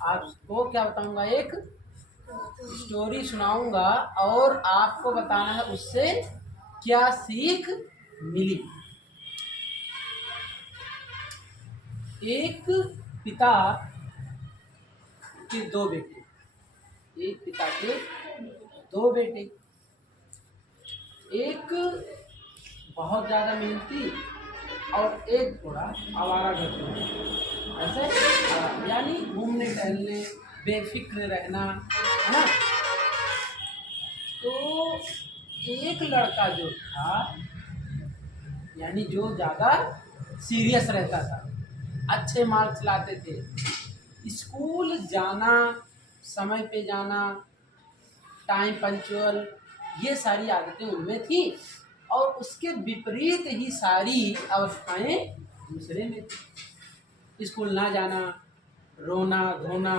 आपको क्या बताऊंगा, एक स्टोरी सुनाऊंगा और आपको बताना है उससे क्या सीख मिली। एक पिता के दो बेटे, एक पिता के दो बेटे, एक बहुत ज़्यादा मेहनती और एक थोड़ा आवारा गर्दी, ऐसे यानी घूमने टहलने बेफिक्र रहना, है ना। तो एक लड़का जो था, यानी जो ज़्यादा सीरियस रहता था, अच्छे मार्क्स लाते थे, स्कूल जाना, समय पे जाना, टाइम पंचुअल, ये सारी आदतें उनमें थी, और उसके विपरीत ही सारी अवस्थाएं दूसरे में थी। स्कूल ना जाना, रोना धोना।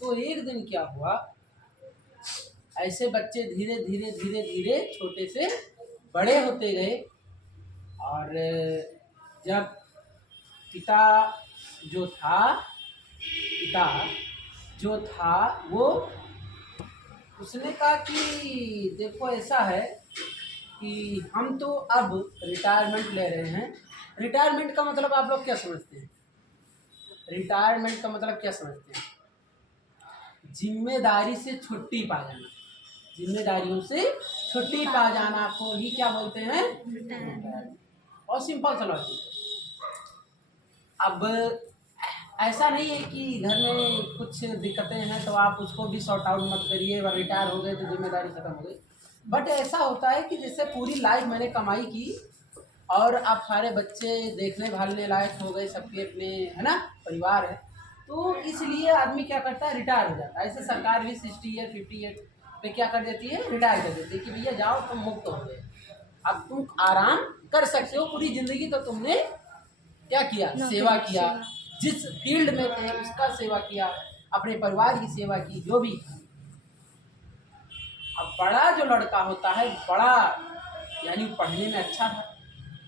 तो एक दिन क्या हुआ, ऐसे बच्चे धीरे धीरे धीरे धीरे छोटे से बड़े होते गए, और जब पिता जो था पिता जो था वो, उसने कहा कि देखो ऐसा है कि हम तो अब रिटायरमेंट ले रहे हैं। रिटायरमेंट का मतलब आप लोग क्या समझते हैं? रिटायरमेंट का मतलब क्या समझते हैं? जिम्मेदारी से छुट्टी पा जाना, जिम्मेदारियों से छुट्टी पा जाना को ही क्या बोलते हैं? रिटायरमेंट। और सिंपल सा लॉजिक। अब ऐसा नहीं है कि घर में कुछ दिक्कतें हैं तो आप उसको भी सॉर्ट आउट मत करिए और रिटायर हो गए तो जिम्मेदारी खत्म हो गई। बट ऐसा होता है कि जैसे पूरी लाइफ मैंने कमाई की और अब सारे बच्चे देखने भालने लायक हो गए, सबके अपने, है ना, परिवार है, तो इसलिए आदमी क्या करता है, रिटायर हो जाता है। ऐसे सरकार भी 60 ईयर 50 ईयर पे क्या कर देती है, रिटायर कर देती है कि भैया जाओ तुम मुक्त हो गए, अब तुम आराम कर सकते हो, पूरी जिंदगी तो तुमने क्या किया, सेवा किया, जिस फील्ड में थे उसका सेवा किया, अपने परिवार की सेवा की, जो भी। अब बड़ा जो लड़का होता है, बड़ा यानी पढ़ने में अच्छा था,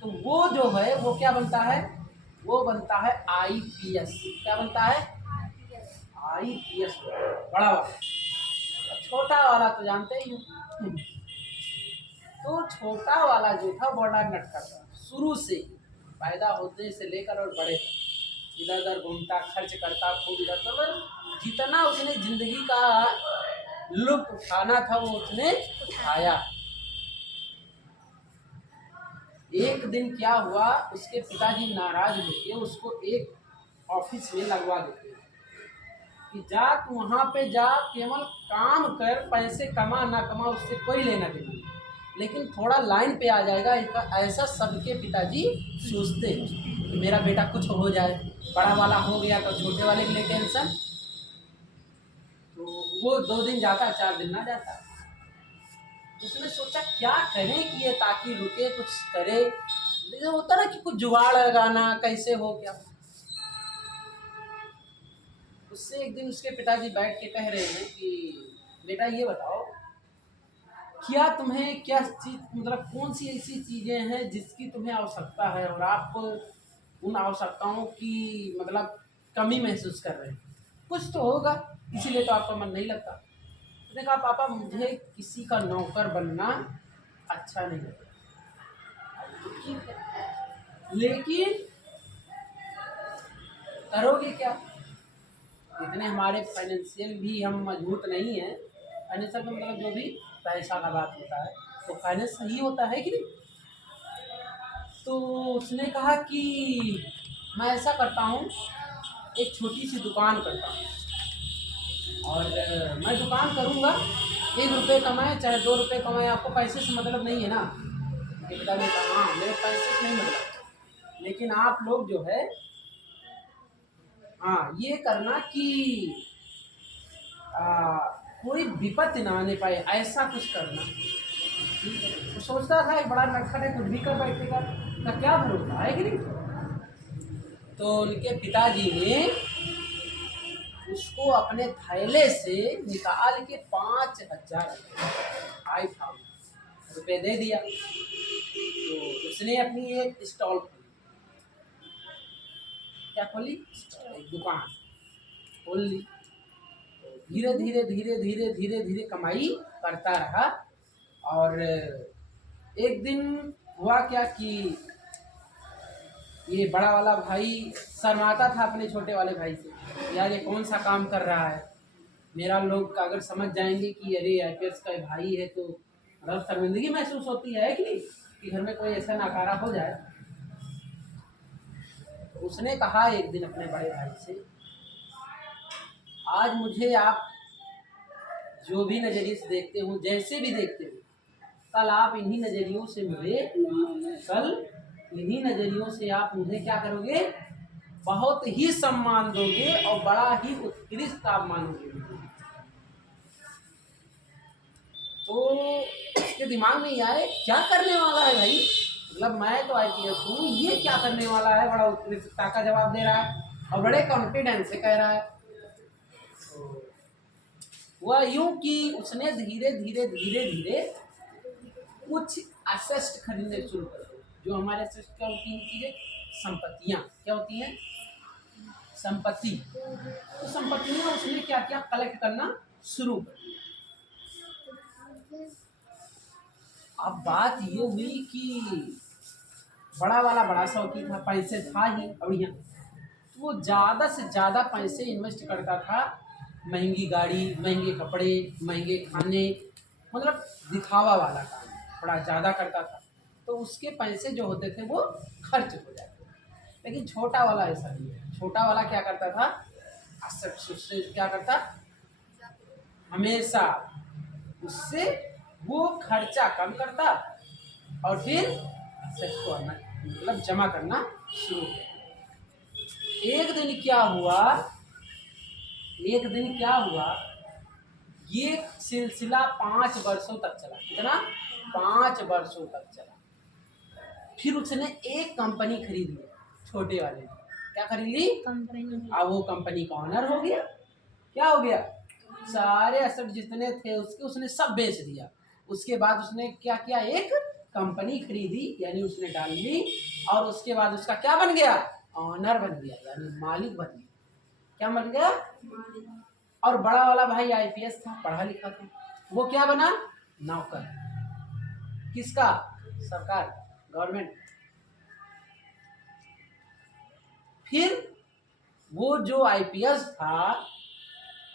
तो वो जो है वो क्या बनता है, वो बनता है आईपीएस। क्या बनता है? आईपीएस, बड़ा वाला। छोटा वाला तो जानते ही हो। तो छोटा वाला जो था बड़ा नटखट था शुरू से, पैदा होते से लेकर और बड़े तक, इधर उधर घूमता, खर्च करता खूब इधर उधर, जितना उसने जिंदगी का लुत्फ उठाना था वो उसने उठाया। एक दिन क्या हुआ, उसके पिताजी नाराज होकर उसको एक ऑफिस में लगवा देते हैं कि जा तू वहाँ पे जा, केवल काम कर, पैसे कमा ना कमा उससे कोई लेना देना नहीं, लेकिन थोड़ा लाइन पे आ जाएगा। ऐसा सबके पिताजी सोचते हैं कि मेरा बेटा कुछ हो जाए, बड़ा वाला हो गया तो छोटे वाले के लिए टेंशन। तो वो 2 दिन जाता, 4 दिन ना जाता। उसने सोचा क्या करें कि ये ताकि रुके, कुछ करे, लेकिन होता ना कि कुछ जुगाड़ लगाना, कैसे हो क्या। उससे एक दिन उसके पिताजी बैठ के कह रहे हैं कि बेटा ये बताओ, क्या तुम्हें क्या चीज, मतलब कौन सी ऐसी चीजें हैं जिसकी तुम्हें आवश्यकता है और आप उन आवश्यकताओं की मतलब कमी महसूस कर रहे हैं? कुछ तो होगा, इसीलिए तो आपका मन नहीं लगता। उसने कहा पापा मुझे किसी का नौकर बनना अच्छा नहीं लगता। तो ठीक है, लेकिन करोगे क्या? इतने हमारे फाइनेंशियल भी हम मजबूत नहीं हैं। फाइनेंशियल का मतलब जो भी पैसा का बात होता है, तो फाइनेंस सही होता है कि नहीं। तो उसने कहा कि मैं ऐसा करता हूँ, एक छोटी सी दुकान करता हूँ, और मैं दुकान करूँगा, 1 रुपये कमाए चाहे 2 रुपये कमाए, आपको पैसे से मतलब नहीं है ना। उनके पिता ने कहा हाँ मेरे पैसे से नहीं मतलब, लेकिन आप लोग जो है हाँ ये करना कि कोई विपत्ति ना आने पाए, ऐसा कुछ करना। ठीक है, तो सोचता था एक बड़ा नटखट है, कुछ भी कर बैठेगा, तो क्या भरोसा है कि नहीं। तो उनके पिताजी ने उसको अपने थैले से निकाल के 5,000 5,000 रुपये दे दिया। तो उसने अपनी एक स्टॉल खोली। क्या खोली? एक दुकान खोल ली। धीरे धीरे धीरे धीरे धीरे धीरे कमाई करता रहा। और एक दिन हुआ क्या कि ये बड़ा वाला भाई शर्माता था अपने छोटे वाले भाई से, यार ये कौन सा काम कर रहा है, मेरा लोग अगर समझ जाएंगे कि अरे आईपीएस का भाई है तो मतलब शर्मिंदगी महसूस होती है कि नहीं, कि घर में कोई ऐसा नकारा हो जाए। तो उसने कहा एक दिन अपने बड़े भाई से, आज मुझे आप जो भी नज़रिए से देखते हो, जैसे भी देखते हो, कल आप इन्हीं नज़रियों से मुझे, कल इन्हीं नज़रियों से आप मुझे क्या करोगे, बहुत ही सम्मान दोगे और बड़ा ही उत्कृष्ट आप मानोगे। तो उसके दिमाग में ये आए, क्या करने वाला है भाई, मतलब मैं तो आईपीएस हूँ, ये क्या करने वाला है, बड़ा उत्कृष्टता का जवाब दे रहा है और बड़े कॉन्फिडेंस से कह रहा है। वह यूं कि उसने धीरे धीरे धीरे धीरे कुछ असेस्ट खरीदने शुरू कर दिए। जो हमारे असेस्ट क्या होती हैं चीज़ें, संपत्तियाँ, क्या होती हैं, संपत्ति। तो संपत्तियाँ उसने क्या क्या कलेक्ट करना शुरू कर दिया। अब बात ये हुई कि बड़ा वाला बड़ा शौकी था, पैसे था ही बढ़िया, वो ज़्यादा से ज़्यादा पैसे इन्वेस्ट करता था, महंगी गाड़ी, महंगे कपड़े, महंगे खाने, मतलब दिखावा वाला काम बड़ा ज़्यादा करता था। तो उसके पैसे जो होते थे वो खर्च हो जाते थे। लेकिन छोटा वाला ऐसा नहीं है। छोटा वाला क्या करता था, उससे क्या करता, हमेशा उससे वो खर्चा कम करता और फिर असेट्स को मतलब जमा करना शुरू किया। एक दिन क्या हुआ, ये सिलसिला 5 वर्षों तक चला। कितना? 5 वर्षों तक चला। फिर उसने एक कंपनी खरीद ली, छोटे वाले ने। क्या खरीद ली? कंपनी। अब वो कंपनी का ऑनर हो गया। क्या हो गया? सारे एसेट जितने थे उसके उसने सब बेच दिया। उसके बाद उसने क्या किया, एक कंपनी खरीदी, यानी उसने डाल ली, और उसके बाद उसका क्या बन गया, ऑनर बन गया, यानी मालिक बन गया। क्या बन गया? और बड़ा वाला भाई आईपीएस था, पढ़ा लिखा था, वो क्या बना, नौकर। किसका? सरकार, गवर्नमेंट। फिर वो जो आईपीएस था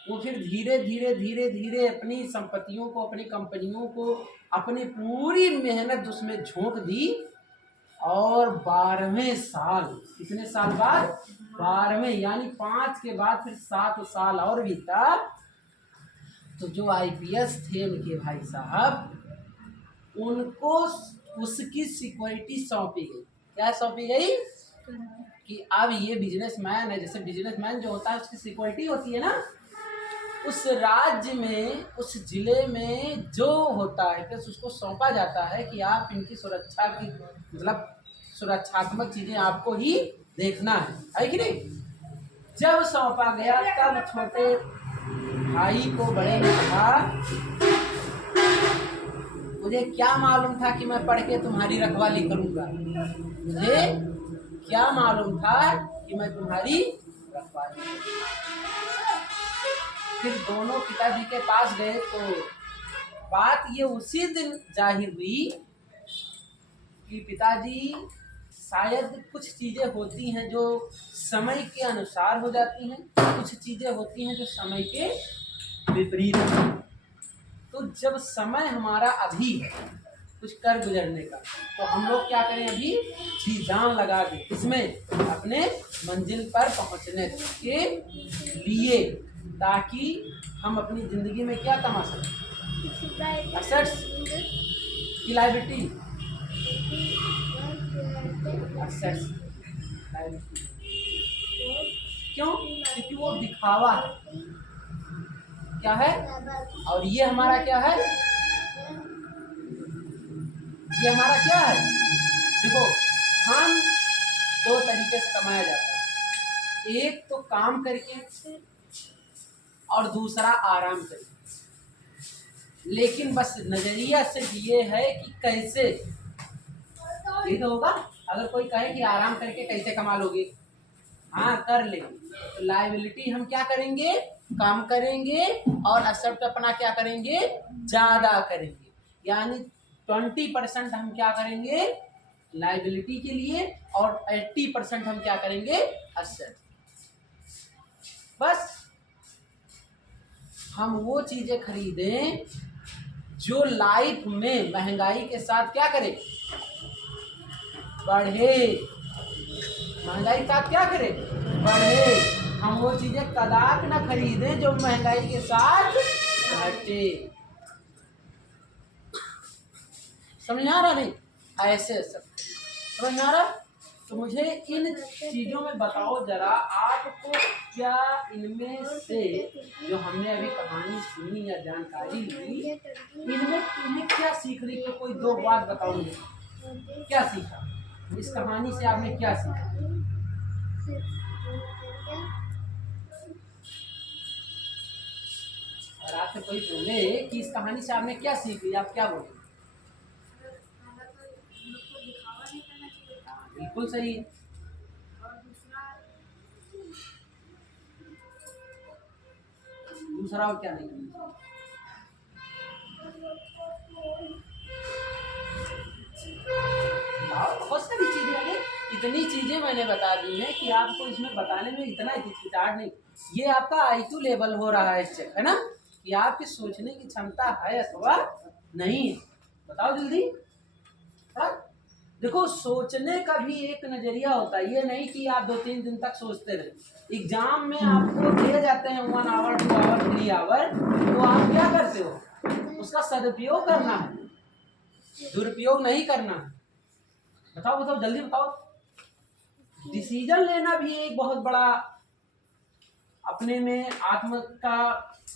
वो फिर धीरे धीरे धीरे धीरे अपनी संपत्तियों को, अपनी कंपनियों को, अपनी पूरी मेहनत उसमें झोंक दी। और 12वें साल, कितने साल बाद, 12वें, यानी 5 के बाद फिर 7 साल और बीता। तो जो आईपीएस थे उनके भाई साहब, उनको उसकी सिक्योरिटी सौंपी गई। क्या सौंपी गई? कि अब ये बिजनेसमैन है, जैसे बिजनेसमैन जो होता है उसकी सिक्योरिटी होती है ना, उस राज्य में, उस जिले में जो होता है, तो उसको सौंपा जाता है कि आप इनकी सुरक्षा की, मतलब सुरक्षात्मक चीज़ें आपको ही देखना है कि नहीं। जब सौंपा गया तब छोटे भाई को बड़े ने कहा, मुझे क्या मालूम था कि मैं पढ़ के तुम्हारी रखवाली करूँगा, मुझे क्या मालूम था कि मैं तुम्हारी रखवाली करूँगा। फिर दोनों पिताजी के पास गए तो बात ये उसी दिन जाहिर हुई कि पिताजी, शायद कुछ चीज़ें होती हैं जो समय के अनुसार हो जाती हैं, कुछ चीज़ें होती हैं जो समय के विपरीत हैं। तो जब समय हमारा अभी है कुछ कर गुजरने का, तो हम लोग क्या करें, अभी जी जान लगा के इसमें अपने मंजिल पर पहुंचने के लिए, ताकि हम अपनी ज़िंदगी में क्या कमा सकें, असेट्स की लायबिलिटी, असेट्स लायबिलिटी। क्यों? क्योंकि वो दिखावा है, क्या है, और ये हमारा क्या है, ये हमारा क्या है। देखो, धन 2 तरीके से कमाया जाता है, एक तो काम करके और दूसरा आराम करके। लेकिन बस नजरिया सिर्फ ये है कि कैसे, ये तो होगा। अगर कोई कहे कि आराम करके कैसे कमा लोगे, हाँ कर लेंगे। तो लाइबिलिटी हम क्या करेंगे, कम करेंगे, और एसेट अपना क्या करेंगे, ज्यादा करेंगे। यानी 20% हम क्या करेंगे लाइबिलिटी के लिए, और 80% हम क्या करेंगे एसेट। बस हम वो चीजें खरीदें जो लाइफ में महंगाई के साथ क्या करे, बढ़े। महंगाई के साथ क्या करे, बढ़े। हम वो चीजें कदाक ना खरीदें जो महंगाई के साथ घटे। समझ आ रहा नहीं, ऐसे सब समझ आ रहा। तो मुझे इन चीजों में बताओ जरा, आपको क्या इनमें से जो हमने अभी कहानी सुनी या जानकारी ली, इनमें तुम्हें क्या सीख रही हो, कोई दो बात बताओ मुझे, क्या सीखा इस कहानी से, आपने क्या सीखा। और आपसे कोई बोले कि इस कहानी से आपने क्या सीख लिया, आप क्या बोले। बिल्कुल सही। दूसरा और क्या नहीं करना चाहिए। बहुत सारी चीजें हैं, इतनी चीजें मैंने बता दी हैं कि आपको इसमें बताने में इतना हिचकिचाहट नहीं। ये आपका IQ लेवल हो रहा है चेक, है ना, कि आपकी सोचने की क्षमता है अथवा नहीं है। बताओ जल्दी। हाँ? देखो सोचने का भी एक नजरिया होता है, ये नहीं कि आप 2-3 दिन तक सोचते रहे। एग्जाम में आपको दिए जाते हैं 1 आवर 2 आवर 3 आवर, तो आप क्या करते हो, उसका सदुपयोग करना है, दुरुपयोग नहीं करना है। बताओ बताओ जल्दी बताओ। डिसीजन लेना भी एक बहुत बड़ा अपने में आत्म का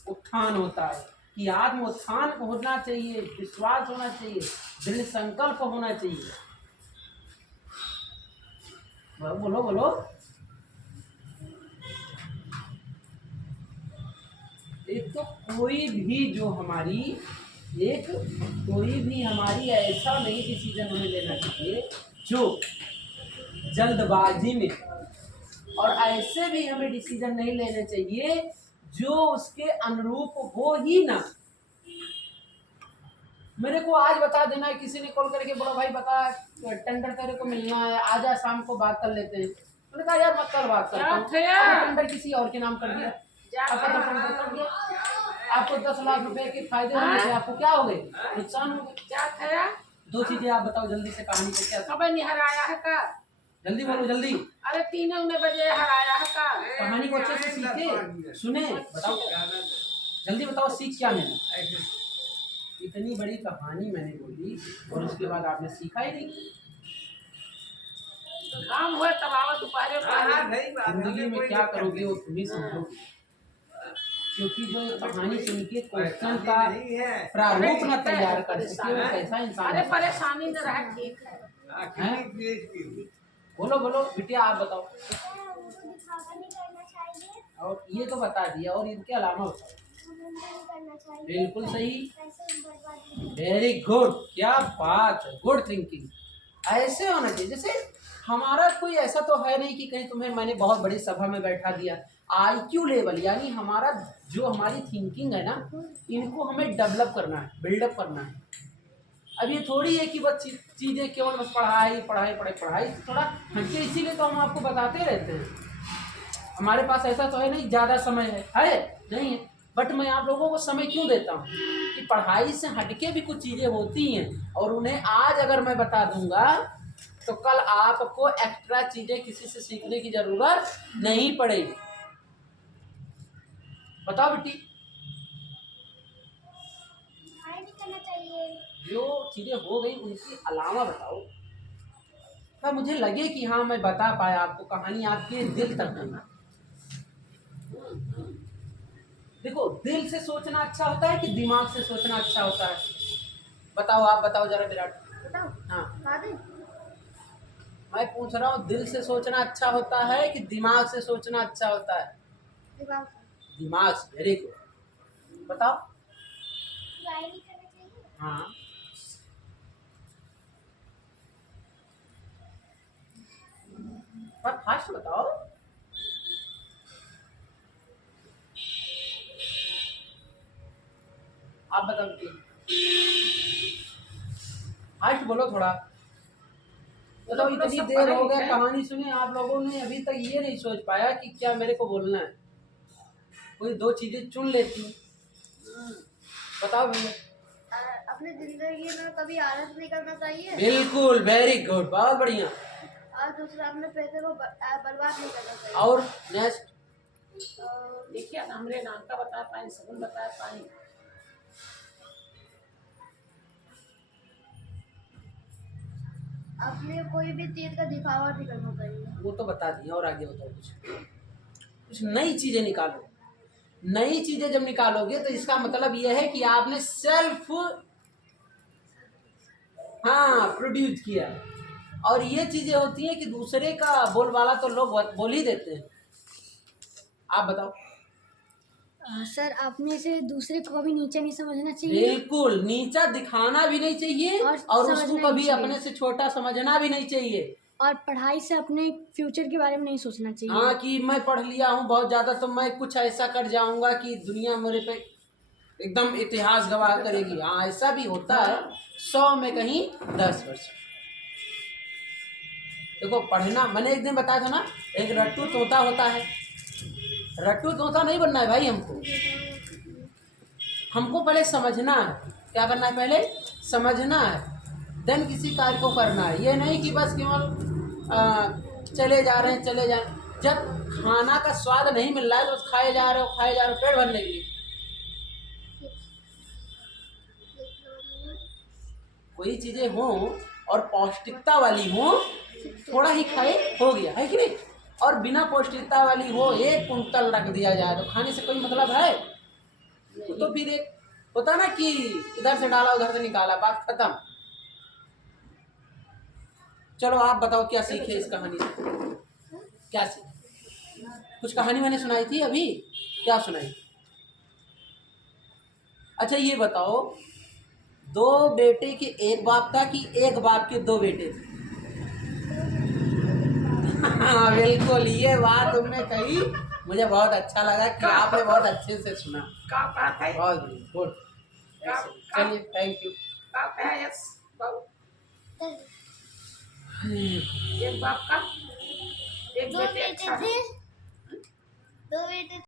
उत्थान होता है, कि आत्म उत्थान होना चाहिए, विश्वास होना चाहिए, दृढ़ संकल्प होना चाहिए। बोलो बोलो। एक तो कोई भी जो हमारी एक कोई भी हमारी ऐसा नहीं डिसीजन हमें लेना चाहिए जो जल्दबाजी में, और ऐसे भी हमें डिसीजन नहीं लेने चाहिए जो उसके अनुरूप हो ही ना। मेरे को आज बता देना है, किसी ने कॉल करके बोला भाई बता टेंडर तेरे को मिलना है, आजा शाम को बात कर लेते हैं। मैंने कहा यार मत कल बात करता हूँ, टेंडर किसी और के नाम कर दिया, आपका तो टेंडर कर दिया, आपको 10 लाख रुपए के फायदे होने से आपको क्या हो गए, नुकसान हो गए। क्या था? दो चीजें आप बताओ जल्दी से, कहानी को क्या खबर नहीं हराया है का, जल्दी बोलो जल्दी। अरे 3 बजे हराया है का, कहानी को अच्छे से सीखे सुने, बताओ जल्दी बताओ सीख क्या मिला। इतनी बड़ी कहानी मैंने बोली और उसके बाद आपने सीखा ही नहीं। काम हुआ तब आओ दोपहर जिंदगी में क्या करोगे वो तुम ही समझोगे, क्योंकि जो कहानी सुन के क्वेश्चन का प्रारूप न तैयार कर सके वो कैसा इंसान। अरे परेशानी न रहा, ठीक है। बोलो बोलो बिटिया आप बताओ। और ये तो बता दिया, और इनके अलावा बताओ। बिल्कुल सही, वेरी गुड, क्या बात है, गुड थिंकिंग। ऐसे होना चाहिए, जैसे हमारा कोई ऐसा तो है नहीं कि कहीं तुम्हें मैंने बहुत बड़ी सभा में बैठा दिया। IQ लेवल यानी हमारा जो हमारी थिंकिंग है ना, इनको हमें डेवलप करना है, बिल्डअप करना है। अब ये थोड़ी है कि बस चीज़ें केवल बस पढ़ाई पढ़ाई पढ़ाई पढ़ाई थोड़ा हटके, इसीलिए तो हम आपको बताते रहते हैं। हमारे पास ऐसा तो है नहीं ज़्यादा समय है नहीं है, बट मैं आप लोगों को समय क्यों देता हूँ कि पढ़ाई से हटके भी कुछ चीज़ें होती हैं, और उन्हें आज अगर मैं बता दूंगा तो कल आपको एक्स्ट्रा चीज़ें किसी से सीखने की ज़रूरत नहीं पड़ेगी। बताओ बेटी, जो चीज़ें हो गई उनके अलावा बताओ, तब मुझे लगे कि हाँ मैं बता पाया आपको, कहानी आपके दिल तक गई। देखो दिल से सोचना अच्छा होता है कि दिमाग से सोचना अच्छा होता है, बताओ आप बताओ जरा विराट। बताओ हाँ मैं पूछ रहा हूँ, दिल से सोचना अच्छा होता है कि दिमाग से सोचना अच्छा होता है। दिमाग से, वेरी गुड। बताओ हाँ फास्ट बताओ। आप बताओ कि फास्ट बोलो थोड़ा। बताओ इतनी देर हो गया कहानी सुने आप लोगों ने, अभी तक ये नहीं सोच पाया कि क्या मेरे को बोलना है। कोई दो चीजें चुन लेती। बताओ भैया। अपनी जिंदगी में कभी आलस नहीं करना चाहिए। बिल्कुल, वेरी गुड, बहुत बढ़िया। और दूसरा, अपने पैसे को बर्बाद नहीं करना चाहिए। और नेक्स्ट देखिए हमरे नाम का बता पाए, सगुन बता पाए। अपने कोई भी चीज का दिखावा नहीं करना चाहिए। वो तो बता दिया, और आगे बताओ कुछ नई चीजें निकालो। नई चीजें जब निकालोगे तो इसका मतलब यह है कि आपने सेल्फ प्रोड्यूस किया। और ये चीजें होती हैं कि दूसरे का बोलबाला तो लोग बोल ही देते हैं। आप बताओ। सर, अपने से दूसरे को कभी नीचा नहीं समझना चाहिए। बिल्कुल, नीचा दिखाना भी नहीं चाहिए और उसको कभी अपने से छोटा समझना भी नहीं चाहिए। और पढ़ाई से अपने फ्यूचर के बारे में नहीं सोचना चाहिए। हाँ, कि मैं पढ़ लिया हूँ बहुत ज्यादा तो मैं कुछ ऐसा कर जाऊंगा कि दुनिया मेरे पे एकदम इतिहास गवाह करेगी। हाँ, ऐसा भी होता है, 100 में कहीं 10%। देखो पढ़ना, मैंने एक दिन बताया था ना, एक रट्टू तोता होता है। रट्टू तोता नहीं बनना है भाई हमको पहले समझना है। क्या करना है? पहले समझना है, देन किसी कार्य को करना है। ये नहीं कि बस केवल चले जा रहे हैं। जब खाना का स्वाद नहीं मिल रहा है तो खाए जा रहे हो पेट भरने के लिए। कोई चीजें हो और पौष्टिकता वाली हो, थोड़ा ही खाए हो गया, है कि नहीं? और बिना पौष्टिकता वाली हो 1 कुंटल रख दिया जाए तो खाने से कोई मतलब है? तो फिर एक होता ना कि इधर से डाला उधर से निकाला, बात खत्म। चलो आप बताओ क्या सीखे इस कहानी से? क्या सीखे? कुछ कहानी मैंने सुनाई थी अभी, क्या सुनाई? अच्छा ये बताओ, 2 बेटे के एक बाप था कि एक बाप के 2 बेटे थे? हाँ बिल्कुल, ये बात तुमने कही, मुझे बहुत अच्छा लगा कि आपने बहुत अच्छे से सुना। बहुत गुड। चलिए, थैंक यू। एक बाप का एक दो बेटे बेटे अच्छा है। थे, 2 बेटे